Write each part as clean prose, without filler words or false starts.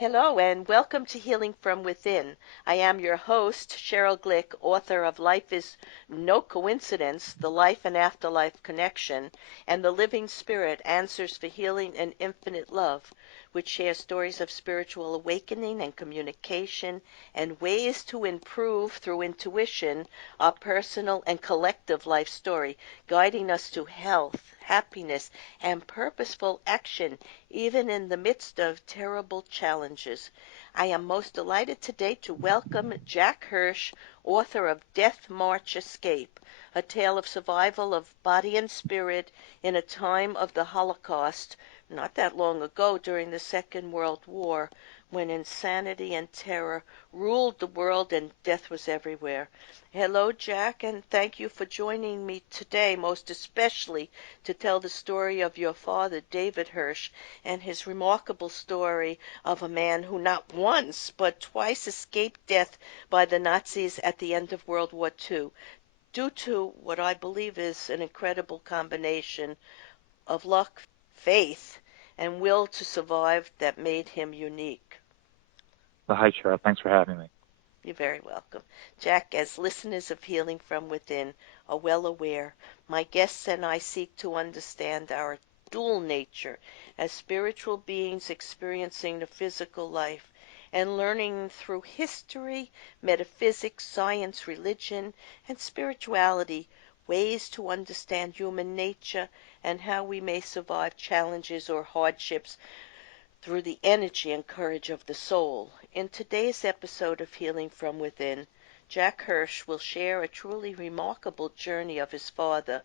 Hello and welcome to Healing from Within. I am your host, Sheryl Glick, author of Life is No Coincidence, The Life and Afterlife Connection, and The Living Spirit, Answers for Healing and Infinite Love, which shares stories of spiritual awakening and communication and ways to improve through intuition our personal and collective life story, guiding us to health, happiness, and purposeful action even in the midst of terrible challenges. I am most delighted today to welcome Jack Hersch, author of Death March Escape, a tale of survival of body and spirit in a time of the Holocaust, not that long ago during the Second World War, when insanity and terror ruled the world and death was everywhere. Hello, Jack, and thank you for joining me today, most especially to tell the story of your father, David Hersch, and his remarkable story of a man who not once but twice escaped death by the Nazis at the end of World War II, due to what I believe is an incredible combination of luck, faith, and will to survive that made him unique. Well, hi, Cheryl. Thanks for having me. You're very welcome. Jack, as listeners of Healing from Within are well aware, my guests and I seek to understand our dual nature as spiritual beings experiencing the physical life and learning through history, metaphysics, science, religion, and spirituality ways to understand human nature and how we may survive challenges or hardships through the energy and courage of the soul. In today's episode of Healing from Within, Jack Hersch will share a truly remarkable journey of his father,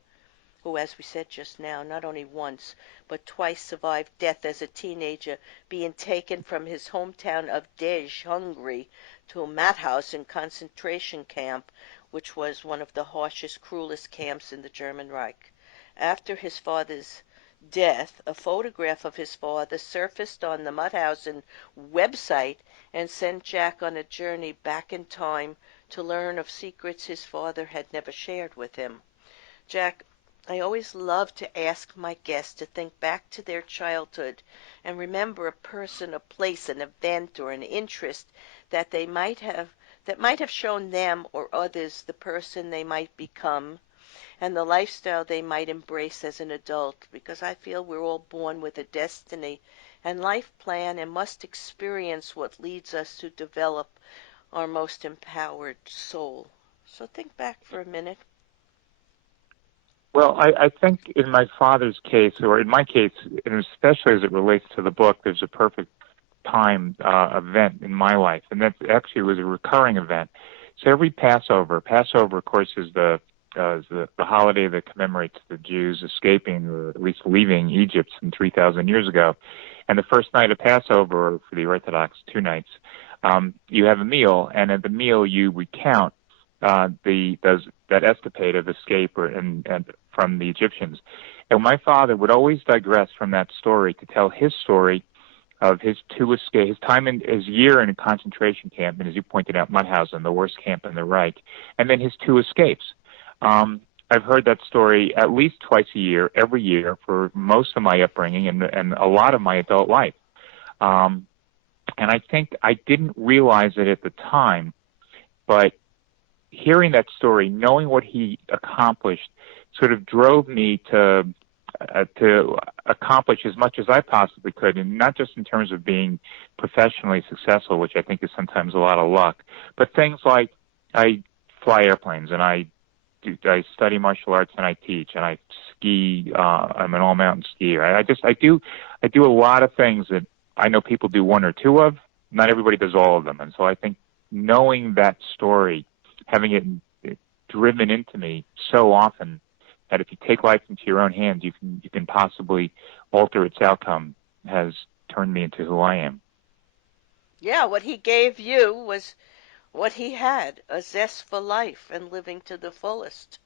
who, as we said just now, not only once, but twice survived death as a teenager, being taken from his hometown of Dej, Hungary, to a Mauthausen concentration camp, which was one of the harshest, cruelest camps in the German Reich. After his father's death, a photograph of his father surfaced on the Mauthausen website and sent Jack on a journey back in time to learn of secrets his father had never shared with him. Jack, I always love to ask my guests to think back to their childhood and remember a person, a place, an event, or an interest that might have shown them or others the person they might become and the lifestyle they might embrace as an adult, because I feel we're all born with a destiny and life plan and must experience what leads us to develop our most empowered soul. So think back for a minute. Well, I think in my father's case, or in my case, and especially as it relates to the book, there's a perfect time event in my life, and that actually was a recurring event. So every Passover, of course, is the holiday that commemorates the Jews escaping, or at least leaving Egypt some 3,000 years ago. And the first night of Passover, for the Orthodox, 2 nights, you have a meal, and at the meal you recount that escapade of escape and from the Egyptians. And my father would always digress from that story to tell his story of his time in his year in a concentration camp, and as you pointed out, Mauthausen, the worst camp in the Reich, and then his 2 escapes. I've heard that story at least twice a year, every year, for most of my upbringing and a lot of my adult life. And I think I didn't realize it at the time, but hearing that story, knowing what he accomplished, sort of drove me to accomplish as much as I possibly could, and not just in terms of being professionally successful, which I think is sometimes a lot of luck, but things like I fly airplanes, and I study martial arts, and I teach, and I ski. I'm an all-mountain skier. I do a lot of things that I know people do 1 or 2 of. Not everybody does all of them, and so I think knowing that story, having it driven into me so often, that if you take life into your own hands, you can possibly alter its outcome, has turned me into who I am. Yeah, what he gave you was what he had, a zest for life and living to the fullest.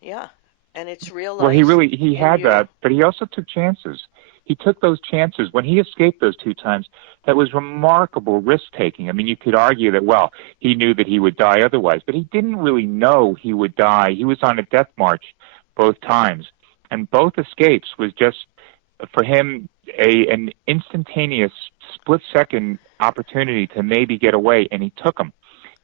Yeah, and it's Well, realized he in had you. that, but he also took chances. He took those chances. When he escaped those 2 times, that was remarkable risk-taking. I mean, you could argue that, well, he knew that he would die otherwise, but he didn't really know he would die. He was on a death march both times, and both escapes was just, for him, an instantaneous, split-second opportunity to maybe get away, and he took them.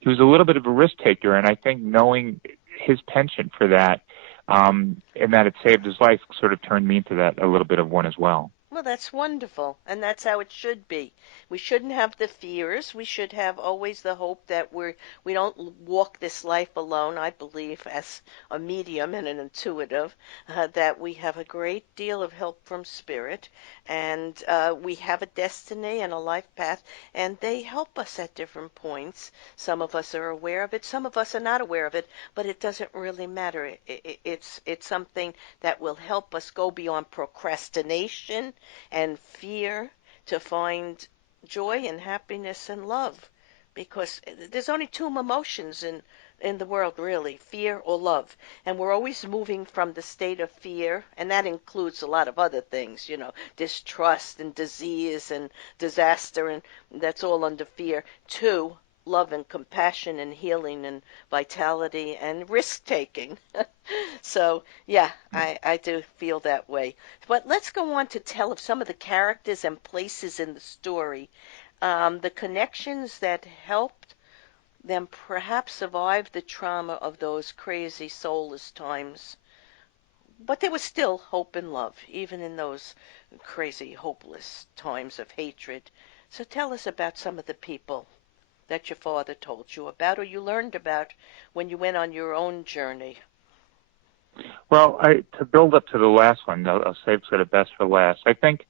He was a little bit of a risk taker, and I think knowing his penchant for that, and that it saved his life, sort of turned me into that a little bit of one as well. Well, that's wonderful, and that's how it should be. We shouldn't have the fears. We should have always the hope that we don't walk this life alone. I believe, as a medium and an intuitive, that we have a great deal of help from spirit, and we have a destiny and a life path, and they help us at different points. Some of us are aware of it, some of us are not aware of it, but it doesn't really matter. It's something that will help us go beyond procrastination and fear to find joy and happiness and love, because there's only two emotions in the world, really: fear or love. And we're always moving from the state of fear, and that includes a lot of other things, distrust and disease and disaster, and that's all under fear, to love and compassion and healing and vitality and risk taking. So, yeah, I do feel that way. But let's go on to tell of some of the characters and places in the story, the connections that helped them perhaps survive the trauma of those crazy, soulless times. But there was still hope and love, even in those crazy, hopeless times of hatred. So tell us about some of the people that your father told you about, or you learned about when you went on your own journey. Well, to build up to the last one, I'll save sort of best for last. I think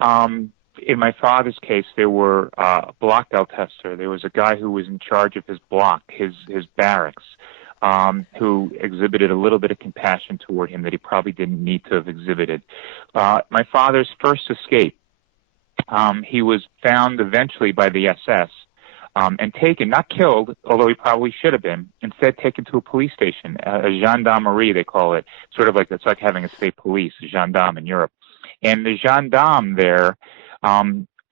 in my father's case, there were a block bell tester. There was a guy who was in charge of his block, his barracks, who exhibited a little bit of compassion toward him that he probably didn't need to have exhibited. My father's first escape, he was found eventually by the SS. And taken, not killed, although he probably should have been, instead taken to a police station, a gendarmerie, they call it, sort of like, it's like having a state police, a gendarme in Europe. And the gendarme there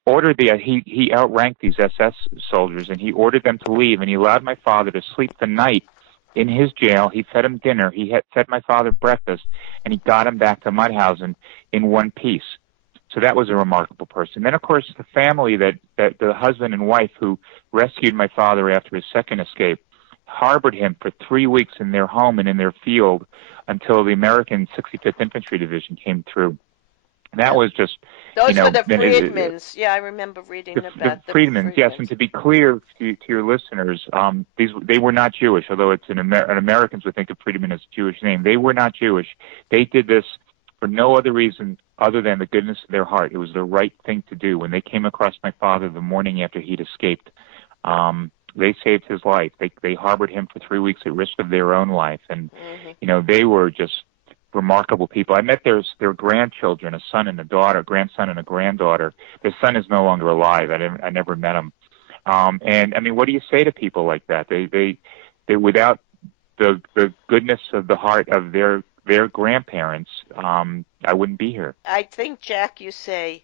ordered he outranked these SS soldiers, and he ordered them to leave, and he allowed my father to sleep the night in his jail. He fed him dinner, he had fed my father breakfast, and he got him back to Mudhausen in one piece. So that was a remarkable person. Then, of course, the family that the husband and wife who rescued my father after his second escape harbored him for 3 weeks in their home and in their field until the American 65th Infantry Division came through. And that was just, those were the Freedmans. Yeah, I remember reading about the Freedmans. Yes, and to be clear to your listeners, they were not Jewish, although it's an Americans would think of Freedman as a Jewish name. They were not Jewish. They did this for no other reason other than the goodness of their heart. It was the right thing to do. When they came across my father the morning after he'd escaped, they saved his life. They harbored him for 3 weeks at risk of their own life. And, they were just remarkable people. I met their grandchildren, a son and a daughter, grandson and a granddaughter. Their son is no longer alive. I never met him. And, I mean, what do you say to people like that? They without the goodness of the heart of their grandparents, I wouldn't be here. I think, Jack, you say,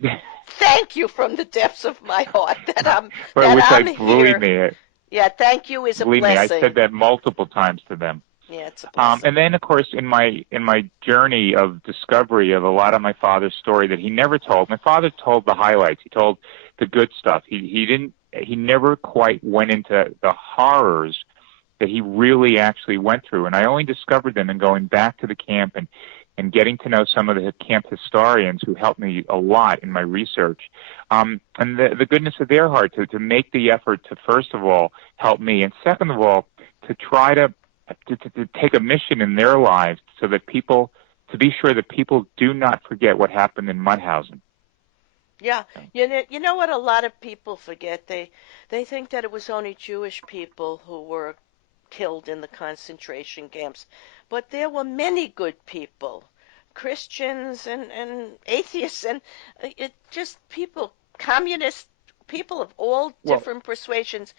thank you from the depths of my heart that I'm here. Believe me. Yeah, thank you is a blessing. Believe me, I said that multiple times to them. Yeah, it's a blessing. And then, of course, in my journey of discovery of a lot of my father's story that he never told, my father told the highlights. He told the good stuff. He never quite went into the horrors that he really actually went through. And I only discovered them in going back to the camp and getting to know some of the camp historians who helped me a lot in my research. And the goodness of their heart to make the effort to, first of all, help me, and second of all, to try to take a mission in their lives so that to be sure that people do not forget what happened in Mudhausen. Yeah, you know what a lot of people forget? They think that it was only Jewish people who were killed in the concentration camps, but there were many good people, Christians and atheists, and just people, communist people of all different persuasions.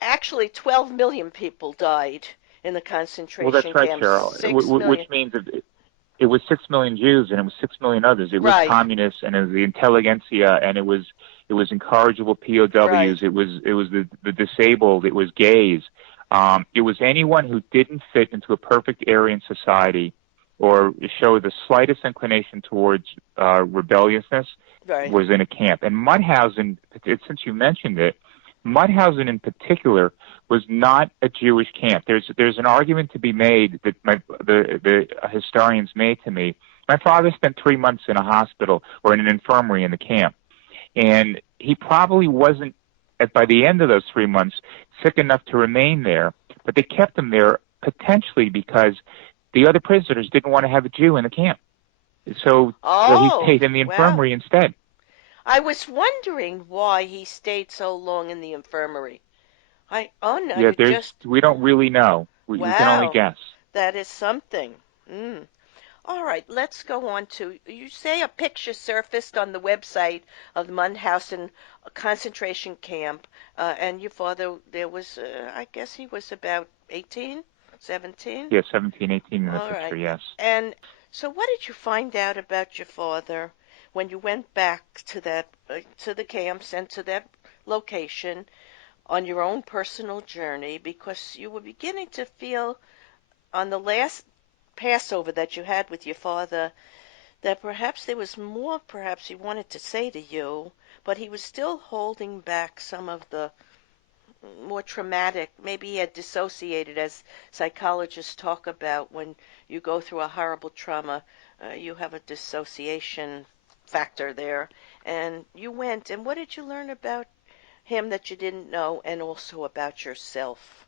Actually, 12 million people died in the concentration camps. Well, that's right, Cheryl, which means it was 6 million Jews and it was 6 million others. It was communists and it was the intelligentsia, and it was incorrigible POWs. Right. It was the disabled. It was gays. It was anyone who didn't fit into a perfect Aryan society or show the slightest inclination towards rebelliousness Right. was in a camp. And Mauthausen, since you mentioned it, Mauthausen in particular was not a Jewish camp. There's an argument to be made that the historians made to me. My father spent 3 months in a hospital or in an infirmary in the camp, and he probably wasn't, by the end of those 3 months, sick enough to remain there, but they kept him there potentially because the other prisoners didn't want to have a Jew in the camp. So he Oh, stayed in the wow. infirmary instead. I was wondering why he stayed so long in the infirmary. Oh no, Yeah, you just, we don't really know. We can only wow, guess. that is something. All right, let's go on to, you say a picture surfaced on the website of the Mauthausen concentration camp, and your father, there was, I guess he was about 18, 17? Yeah, 17, 18 in the All picture, right. yes. And so what did you find out about your father when you went back to that, to the camps and to that location on your own personal journey? Because you were beginning to feel on the last Passover that you had with your father that perhaps there was more perhaps he wanted to say to you, but he was still holding back some of the more traumatic. Maybe he had dissociated, as psychologists talk about. When you go through a horrible trauma, you have a dissociation factor there. And you went, and what did you learn about him that you didn't know, and also about yourself?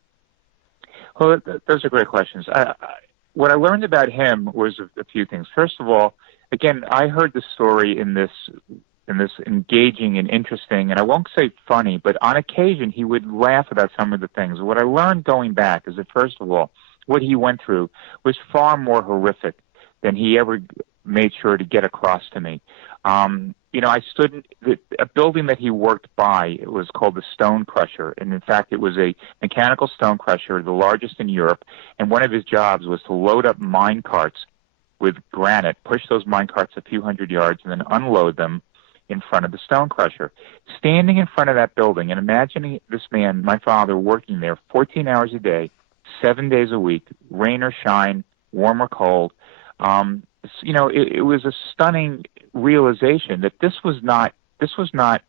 Well, those are great questions. What I learned about him was a few things. First of all, again, I heard the story in this engaging and interesting, and I won't say funny, but on occasion he would laugh about some of the things. What I learned going back is that, first of all, what he went through was far more horrific than he ever made sure to get across to me. I stood in a building that he worked by. It was called the Stone Crusher, and in fact, it was a mechanical stone crusher, the largest in Europe. And one of his jobs was to load up mine carts with granite, push those mine carts a few hundred yards, and then unload them in front of the stone crusher. Standing in front of that building and imagining this man, my father, working there 14 hours a day, 7 days a week, rain or shine, warm or cold. It was a stunning realization that this was not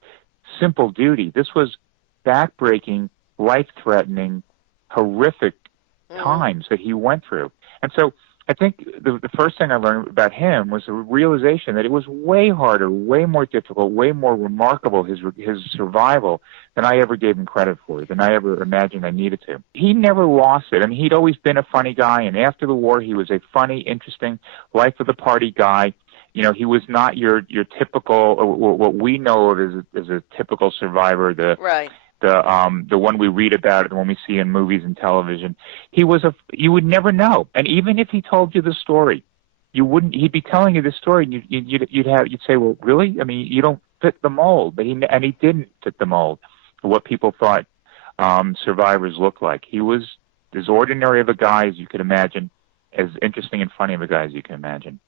simple duty. This was backbreaking, life-threatening, horrific Mm. times that he went through. And so I think the first thing I learned about him was the realization that it was way harder, way more difficult, way more remarkable, his survival, than I ever gave him credit for, than I ever imagined I needed to. He never lost it. I mean, he'd always been a funny guy, and after the war, he was a funny, interesting, life-of-the-party guy. He was not your typical, what we know of as a typical survivor, Right. the one we read about, the one we see in movies and television. You would never know. And even if he told you the story, he'd be telling you the story, and you'd say, well, really? I mean, you don't fit the mold. But he didn't fit the mold of what people thought survivors looked like. He was as ordinary of a guy as you could imagine, as interesting and funny of a guy as you can imagine.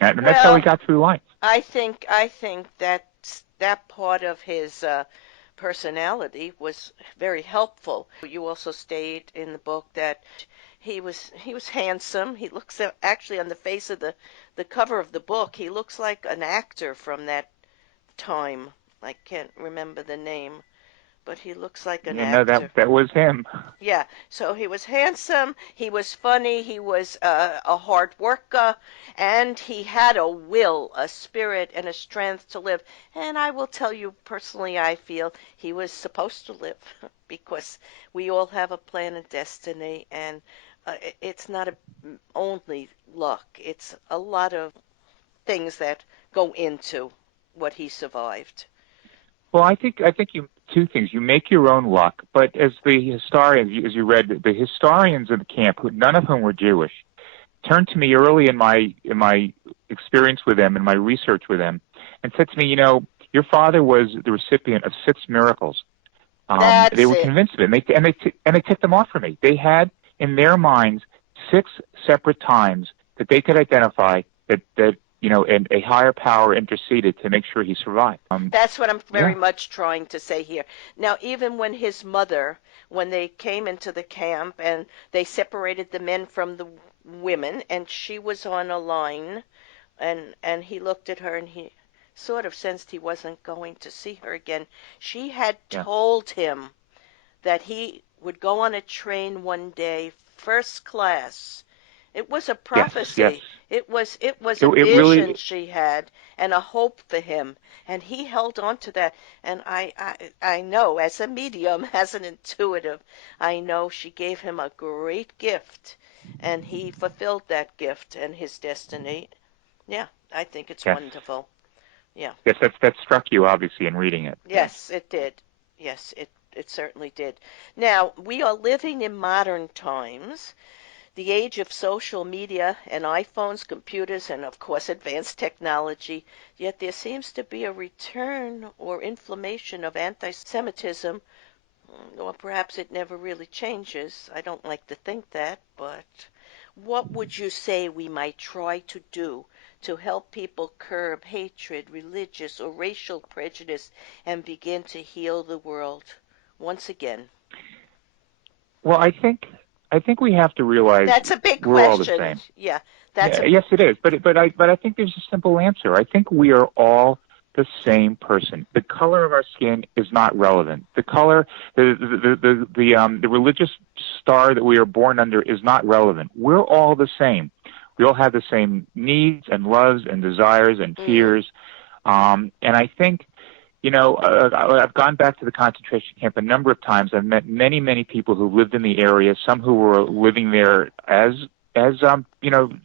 And that's how he Well, got through life. I think that part of his personality was very helpful. You also state in the book that he was handsome. He looks actually on the face of the cover of the book, he looks like an actor from that time. I can't remember the name, but he looks like an No, actor. that was him. Yeah, so he was handsome, he was funny, he was a hard worker, and he had a will, a spirit, and a strength to live. And I will tell you personally, I feel he was supposed to live because we all have a plan and destiny, and it's not only luck, it's a lot of things that go into what he survived. Well, I think you two things. You make your own luck, but as the historians, as you read, the historians of the camp, none of whom were Jewish, turned to me early in my experience with them and my research with them, and said to me, your father was the recipient of 6 miracles. They That's were it. convinced of it, and they ticked them off for me. They had in their minds 6 separate times that they could identify that and a higher power interceded to make sure he survived. That's what I'm very Yeah. much trying to say here. Now, even when his mother, when they came into the camp and they separated the men from the women, and she was on a line, and he looked at her and he sort of sensed he wasn't going to see her again. She had Yeah. told him that he would go on a train one day, first class. It was a Yes. Yes. prophecy. It was a It vision really. she had and a hope for him, and he held on to that. And I know, as a medium, as an intuitive, I know she gave him a great gift, and he fulfilled that gift and his destiny. Yeah, I think it's Yes. wonderful. Yeah. Yes. That struck you obviously in reading it. Yes. Yes, it did. Yes, it certainly did. Now, we are living in modern times, the age of social media and iPhones, computers, and of course advanced technology, yet there seems to be a return or inflammation of anti-Semitism, or perhaps it never really changes. I don't like to think that, but what would you say we might try to do to help people curb hatred, religious or racial prejudice, and begin to heal the world once again? Well, I think we have to realize That's a big we're all the question. same. Yeah, that's Yeah, a yes, it is. But I think there's a simple answer. I think we are all the same person. The color of our skin is not relevant. The color, the religious star that we are born under is not relevant. We're all the same. We all have the same needs and loves and desires and mm, fears. And I think, I've gone back to the concentration camp a number of times. I've met many, many people who lived in the area, some who were living there as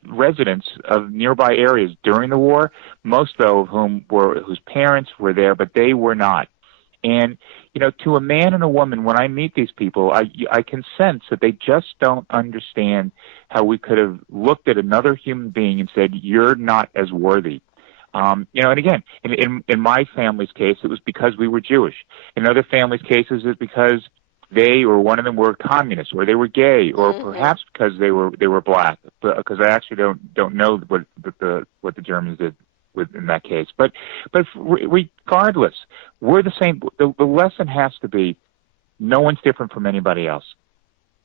residents of nearby areas during the war, most though of whose parents were there, but they were not. And, to a man and a woman, when I meet these people, I can sense that they just don't understand how we could have looked at another human being and said, you're not as worthy. And again, in my family's case, it was because we were Jewish. In other families' cases, it's because they or one of them were communists, or they were gay, or mm-hmm. perhaps because they were black. Because I actually don't know what the Germans did in that case. But regardless, we're the same. The lesson has to be no one's different from anybody else.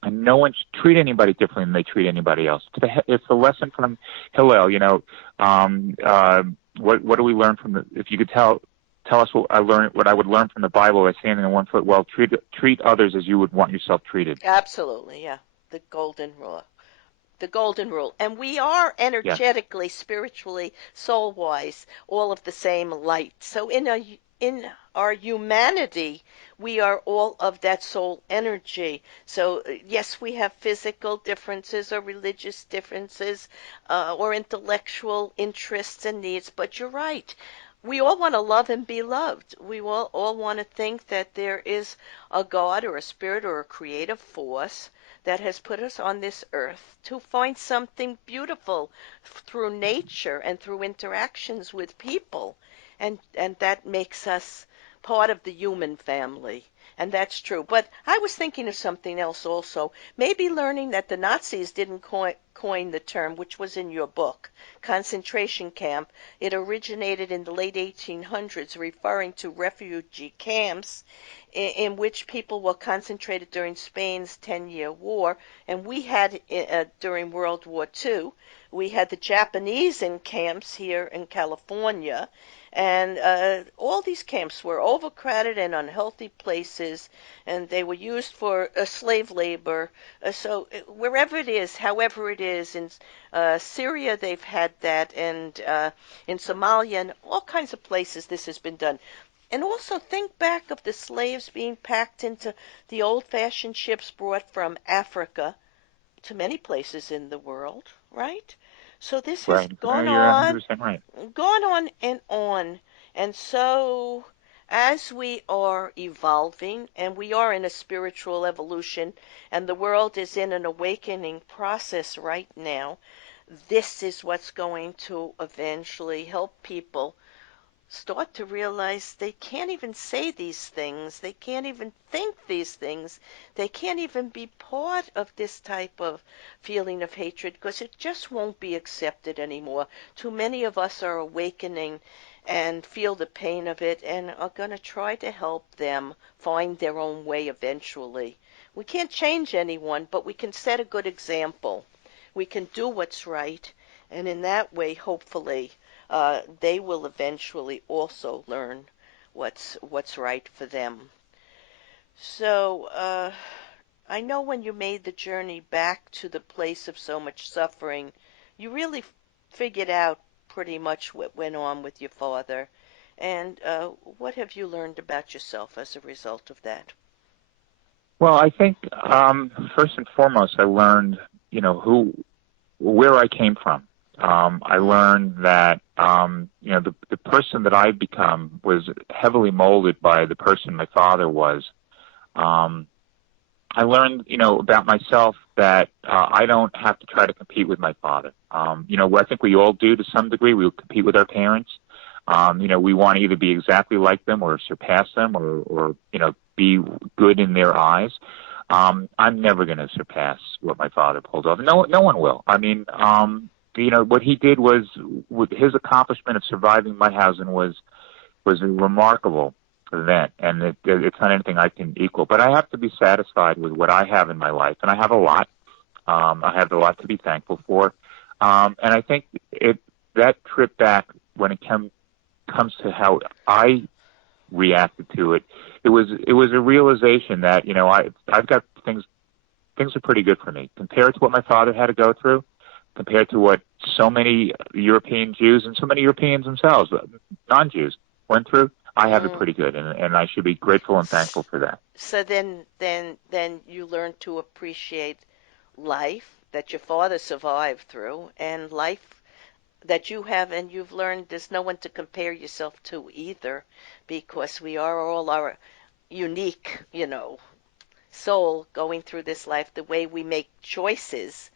And no one should treat anybody differently than they treat anybody else. It's the lesson from Hillel. What do we learn from the? If you could tell us what I would learn from the Bible by standing on one foot. Well, treat others as you would want yourself treated. Absolutely, yeah. The golden rule. The golden rule. And we are Yes, energetically, spiritually, soul-wise, all of the same light. So in our humanity, we are all of that soul energy. So yes, we have physical differences or religious differences or intellectual interests and needs, but you're right. We all want to love and be loved. We all want to think that there is a God or a spirit or a creative force that has put us on this earth to find something beautiful through nature and through interactions with people. And that makes us part of the human family. And that's true. But I was thinking of something else also. Maybe learning that the Nazis didn't coin the term, which was in your book, concentration camp. It originated in the late 1800s, referring to refugee camps in which people were concentrated during Spain's 10-year war. And we had, during World War II, we had the Japanese in camps here in California. And all these camps were overcrowded and unhealthy places, and they were used for slave labor. So wherever it is, however it is, in Syria they've had that, and in Somalia and all kinds of places this has been done. And also think back of the slaves being packed into the old-fashioned ships brought from Africa to many places in the world, right? So this has right. You're 100% right. gone on and on. And so as we are evolving, and we are in a spiritual evolution, and the world is in an awakening process right now, this is what's going to eventually help people start to realize they can't even say these things. They can't even think these things. They can't even be part of this type of feeling of hatred because it just won't be accepted anymore. Too many of us are awakening and feel the pain of it and are going to try to help them find their own way eventually. We can't change anyone, but we can set a good example we can do what's right, and in that way, hopefully, they will eventually also learn what's right for them. So, I know when you made the journey back to the place of so much suffering, you really figured out pretty much what went on with your father. And what have you learned about yourself as a result of that? Well, I think first and foremost, I learned, where I came from. I Mm, learned that the person that I've become was heavily molded by the person my father was. Um, I learned, about myself that I don't have to try to compete with my father. I think we all do to some degree. We compete with our parents. We want to either be exactly like them or surpass them or be good in their eyes. I'm never going to surpass what my father pulled off. No one will. I mean, what he did was, with his accomplishment of surviving Mauthausen was a remarkable event, and it's not anything I can equal. But I have to be satisfied with what I have in my life, and I have a lot. I have a lot to be thankful for, and I think that trip back, when it comes to how I reacted to it, it was a realization that I've got things are pretty good for me compared to what my father had to go through, compared to what so many European Jews and so many Europeans themselves, non-Jews, went through. I have it mm. pretty good, and I should be grateful and thankful for that. So then you learn to appreciate life that your father survived through, and life that you have, and you've learned there's no one to compare yourself to either, because we are all our unique, soul going through this life, the way we make choices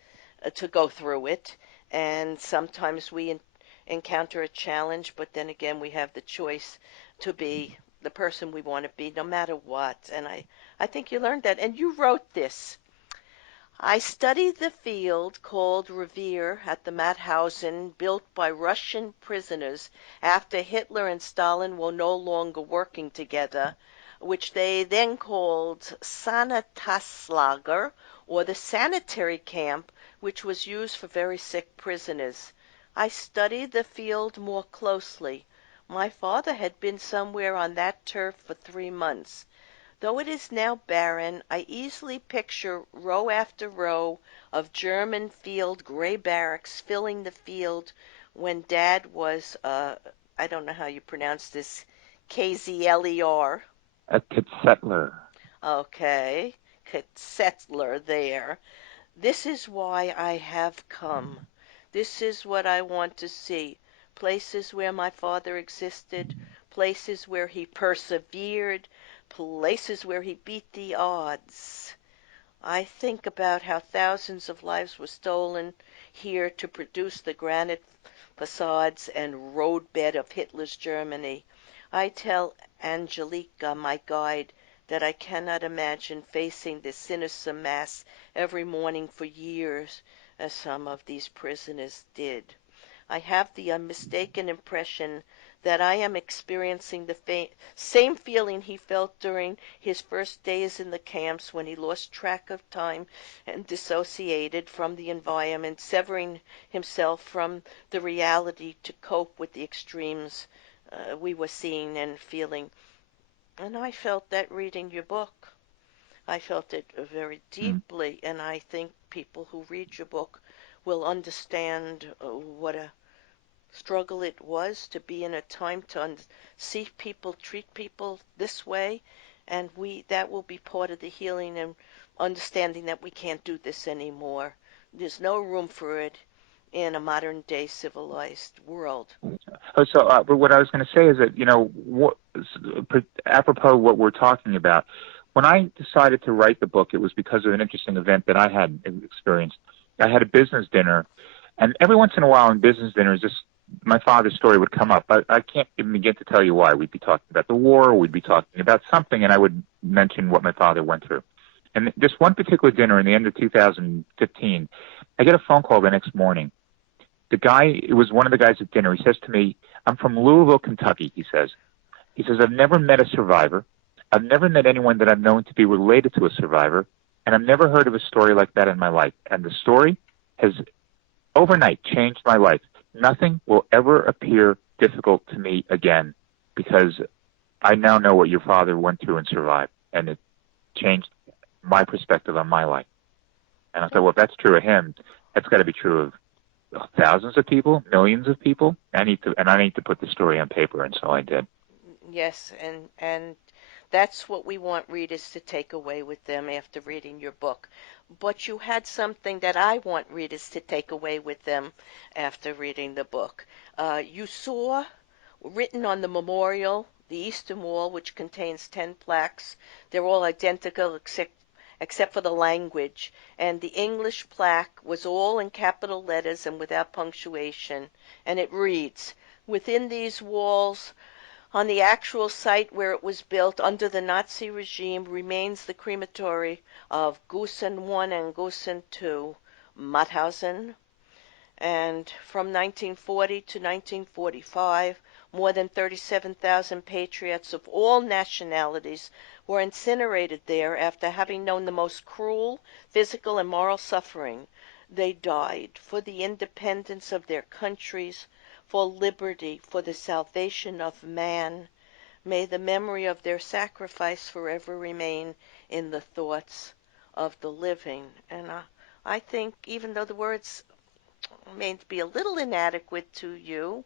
to go through it. And sometimes we encounter a challenge, but then again, we have the choice to be the person we want to be no matter what. And I think you learned that. And you wrote this. I studied the field called Revere at the Mauthausen, built by Russian prisoners after Hitler and Stalin were no longer working together, which they then called Sanitätslager, or the sanitary camp, which was used for very sick prisoners. I studied the field more closely. My father had been somewhere on that turf for 3 months. Though it is now barren, I easily picture row after row of German field gray barracks filling the field when Dad was, I don't know how you pronounce this, KZLER. A Kitzetler. Okay, Settler there. This is why I have come. This is what I want to see. Places where my father existed, places where he persevered, places where he beat the odds. I think about how thousands of lives were stolen here to produce the granite facades and roadbed of Hitler's Germany. I tell Angelica, my guide, that I cannot imagine facing this sinister mass every morning for years, as some of these prisoners did. I have the unmistaken impression that I am experiencing the same feeling he felt during his first days in the camps, when he lost track of time and dissociated from the environment, severing himself from the reality to cope with the extremes we were seeing and feeling. And I felt that reading your book. I felt it very Mm. deeply, and I think people who read your book will understand what a struggle it was to be in a time to see people, treat people this way, and we that will be part of the healing and understanding that we can't do this anymore. There's no room for it in a modern day civilized world. But what I was going to say is that, apropos what we're talking about, when I decided to write the book, it was because of an interesting event that I had experienced. I had a business dinner, and every once in a while in business dinners, my father's story would come up. I can't even begin to tell you why. We'd be talking about the war, or we'd be talking about something, and I would mention what my father went through. And this one particular dinner in the end of 2015, I get a phone call the next morning. It was one of the guys at dinner. He says to me, "I'm from Louisville, Kentucky," he says. "I've never met a survivor. I've never met anyone that I've known to be related to a survivor, and I've never heard of a story like that in my life. And the story? has overnight changed my life. Nothing will ever appear difficult to me again because I now know what your father went through and survived, and it changed my perspective on my life. And I thought, well, if that's true of him, that's got to be true of thousands of people, millions of people. I need to put the story on paper, and so I did. Yes, and that's what we want readers to take away with them after reading your book. But you had something that I want readers to take away with them after reading the book. You saw written on the memorial, the eastern wall, which contains 10 plaques. They're all identical except for the language. And the English plaque was all in capital letters and without punctuation. And it reads, "Within these walls, on the actual site where it was built under the Nazi regime, remains the crematory of Gusen I and Gusen II, Mauthausen." And from 1940 to 1945, more than 37,000 patriots of all nationalities were incinerated there after having known the most cruel physical and moral suffering. They died for the independence of their countries, for liberty, for the salvation of man. May the memory of their sacrifice forever remain in the thoughts of the living. And I think even though the words may be a little inadequate to you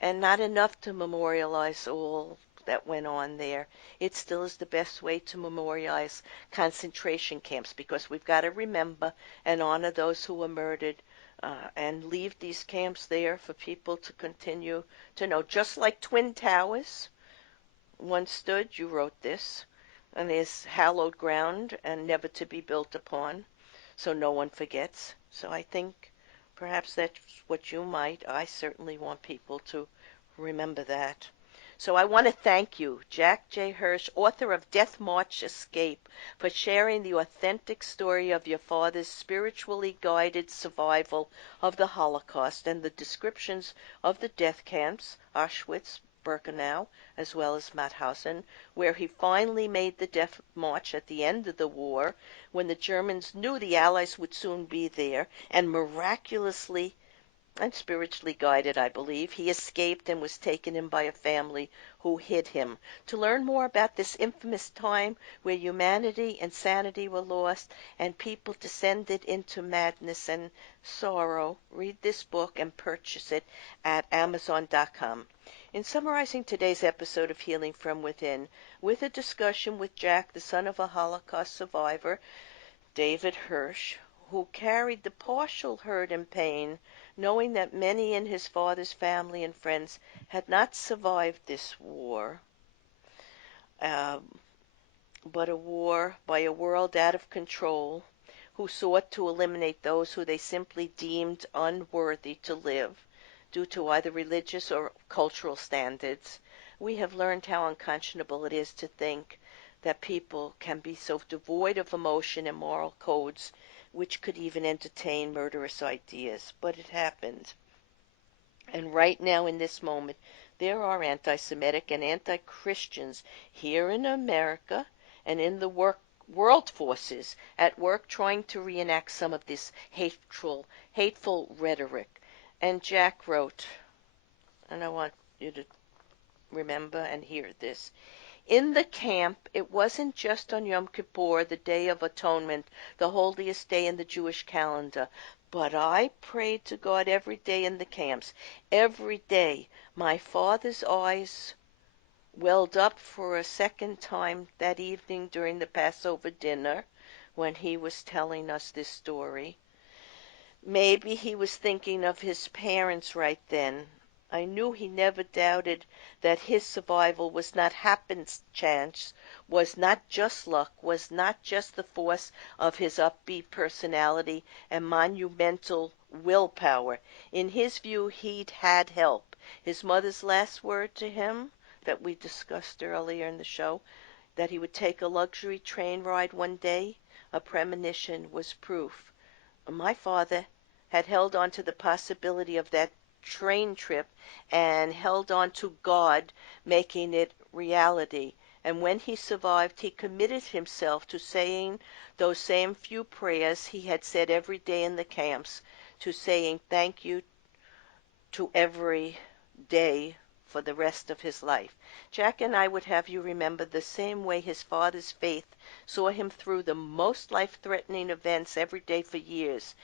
and not enough to memorialize all that went on there, it still is the best way to memorialize concentration camps, because we've got to remember and honor those who were murdered, and leave these camps there for people to continue to know. Just like Twin Towers once stood, you wrote this, and is hallowed ground and never to be built upon, so no one forgets. So I think perhaps that's what you might. I certainly want people to remember that. So I want to thank you, Jack J. Hersch, author of Death March Escape, for sharing the authentic story of your father's spiritually guided survival of the Holocaust and the descriptions of the death camps, Auschwitz, Birkenau, as well as Mauthausen, where he finally made the death march at the end of the war, when the Germans knew the Allies would soon be there, and miraculously and spiritually guided, I believe, he escaped and was taken in by a family who hid him. To learn more about this infamous time where humanity and sanity were lost and people descended into madness and sorrow, read this book and purchase it at Amazon.com. In summarizing today's episode of Healing from Within, with a discussion with Jack, the son of a Holocaust survivor, David Hersch, who carried the partial hurt and pain, knowing that many in his father's family and friends had not survived this war, but a war by a world out of control, who sought to eliminate those who they simply deemed unworthy to live due to either religious or cultural standards. We have learned how unconscionable it is to think that people can be so devoid of emotion and moral codes which could even entertain murderous ideas. But it happened. And right now, in this moment, there are anti-Semitic and anti-Christians here in America and in the world forces at work trying to reenact some of this hateful rhetoric. And Jack wrote, and I want you to remember and hear this. In the camp, it wasn't just on Yom Kippur, the Day of Atonement, the holiest day in the Jewish calendar, but I prayed to God every day in the camps. Every day, my father's eyes welled up for a second time that evening during the Passover dinner when he was telling us this story. Maybe he was thinking of his parents right then. I knew he never doubted that his survival was not happenstance, was not just luck, was not just the force of his upbeat personality and monumental willpower. In his view, he'd had help. His mother's last word to him, that we discussed earlier in the show, that he would take a luxury train ride one day, a premonition, was proof. My father had held on to the possibility of that train trip and held on to God making it reality. And when he survived, he committed himself to saying those same few prayers he had said every day in the camps, to saying thank you to every day for the rest of his life. Jack and I would have you remember the same way his father's faith saw him through the most life-threatening events every day for years.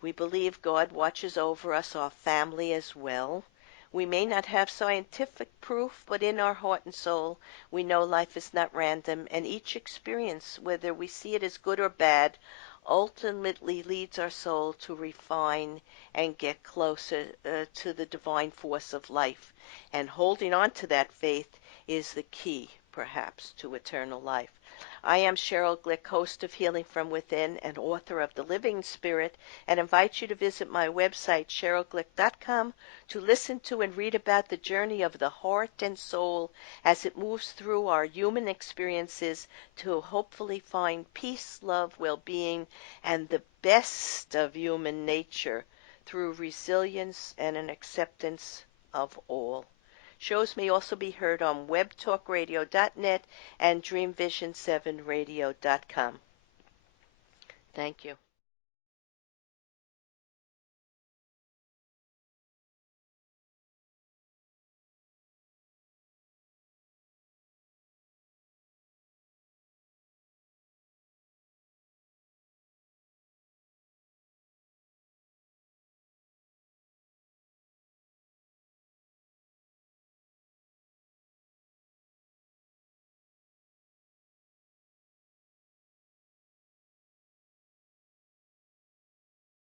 We believe God watches over us, our family as well. We may not have scientific proof, but in our heart and soul, we know life is not random, and each experience, whether we see it as good or bad, ultimately leads our soul to refine and get closer to the divine force of life. And holding on to that faith is the key, perhaps, to eternal life. I am Sheryl Glick, host of Healing from Within and author of The Living Spirit, and invite you to visit my website, SherylGlick.com, to listen to and read about the journey of the heart and soul as it moves through our human experiences to hopefully find peace, love, well-being, and the best of human nature through resilience and an acceptance of all. Shows may also be heard on webtalkradio.net and dreamvision7radio.com. Thank you.